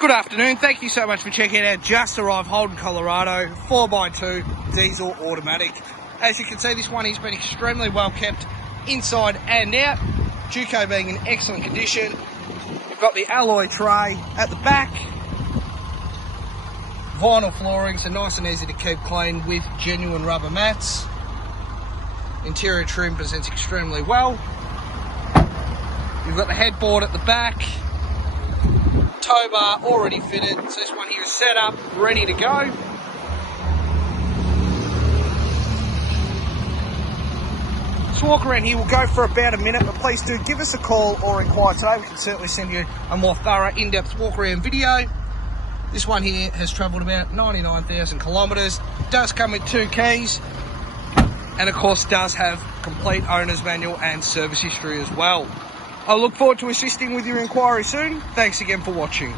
Good afternoon, thank you so much for checking out just arrived Holden, Colorado, 4x2 diesel automatic. As you can see, this one has been extremely well kept inside and out, Duco being in excellent condition. We've got the alloy tray at the back, vinyl flooring, so nice and easy to keep clean with genuine rubber mats. Interior trim presents extremely well. You've got the headboard at the back, tow bar already fitted, so this one here is set up, ready to go. This walk around here will go for about a minute, but please do give us a call or inquire today. We can certainly send you a more thorough, in-depth walk around video. This one here has travelled about 99,000 kilometres, does come with 2 keys, and of course does have complete owner's manual and service history as well. I look forward to assisting with your inquiry soon. Thanks again for watching.